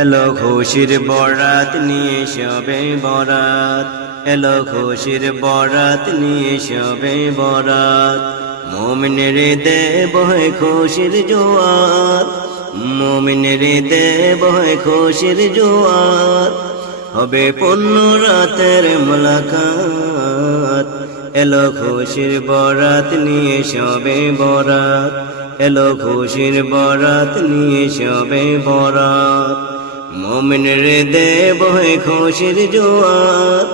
এলো খুশির বরাত নিয়ে সবে বরাত, এলো খুশির বরাত নিয়ে সবে বরাত। মুমিনের দেব হয় খুশির জোয়ার, মুমিনের দেব হয় খুশির জোয়ার। হবে পূর্ণ রাতের মুলাকাত, এলো খুশির বরাত নিয়ে সবে বরাত, এলো খুশির বরাত নিয়ে সবে বরাত। মুমিনের দেব হয় খুশির জোয়ার,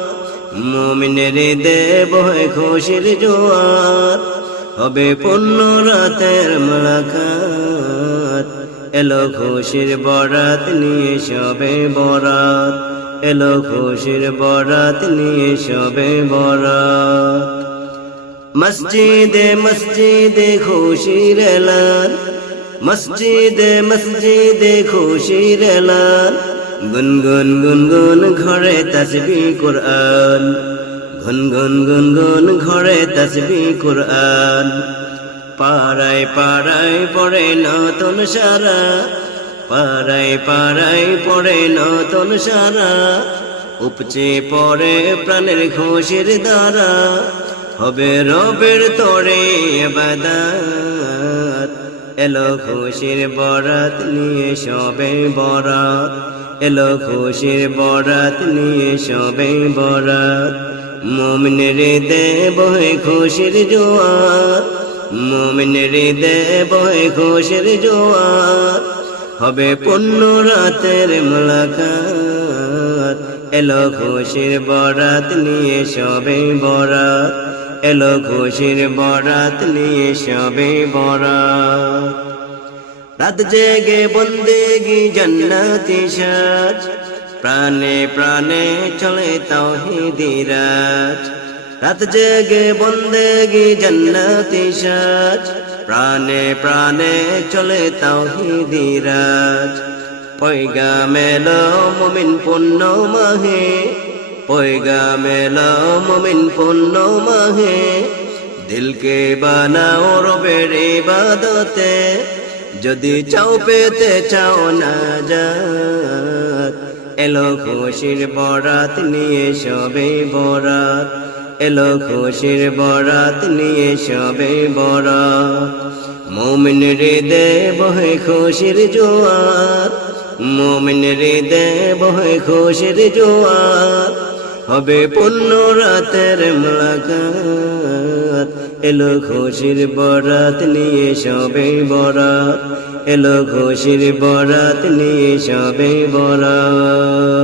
মুমিনের দেব হয় খুশির জোয়ার। হবে পূর্ণ রাতের মুলাকাত, এলো খুশির বরাত নিয়ে সবে বরাত, এলো খুশির বরাত নিয়ে সবে বরাত। মসজিদে মসজিদে খুশির এলান, মসজিদে মসজিদে খুশির এলান। গুনগুন গুনগুন ঘরে তাসবিহ কুরআন, গুনগুন গুনগুন ঘরে তাসবিহ কুরআন। পাড়ায় পাড়ায় পড়ে নতুন সারা, পাড়ায় পাড়ায় পড়ে নতুন সারা। উপচে পড়ে প্রাণের খুশির দ্বারা, হবে রবের তরে ইবাদত। এলো খুশির বরাত নিয়ে সবে বরাত, এলো খুশির বরাত নিয়ে সবে বরাত। মুমিনের দেব হয় খুশির জোয়ার, মুমিনের দেব হয় খুশির জোয়ার। হবে পূর্ণ রাতের মুলাকাত, এলো খুশির বরাত নিয়ে সবে বরাত, এলো খুশির বরাত নিয়ে সবে বরাত। রাত জেগে বন্দেগি জান্নাতি সাজ, প্রাণে প্রাণে চলে তাওহীদি রাজ। রাত জেগে বন্দেগি জান্নাতি সাজ, প্রাণে প্রাণে চলে তাওহীদি রাজ। পয়গাম এলো মুমিন পূর্ণ মাহে, পয়গাম এলো মুমিন পূর্ণ মাহে। দিলকে বানাও রবের ইবাদতে, যদি চাও পেতে চাও নাজাত। এলো খুশির বরাত নিয়ে সবে বরাত, এলো খুশির বরাত নিয়ে সবে বরাত। মুমিনের দেব হয় খুশির জোয়ার, মুমিনের দেব হয় খুশির জোয়ার। হবে পূর্ণ রাতের মুলাকাত, এলো খুশির বরাত নিয়ে সবে বরাত, এলো খুশির বরাত নিয়ে সবে বরাত।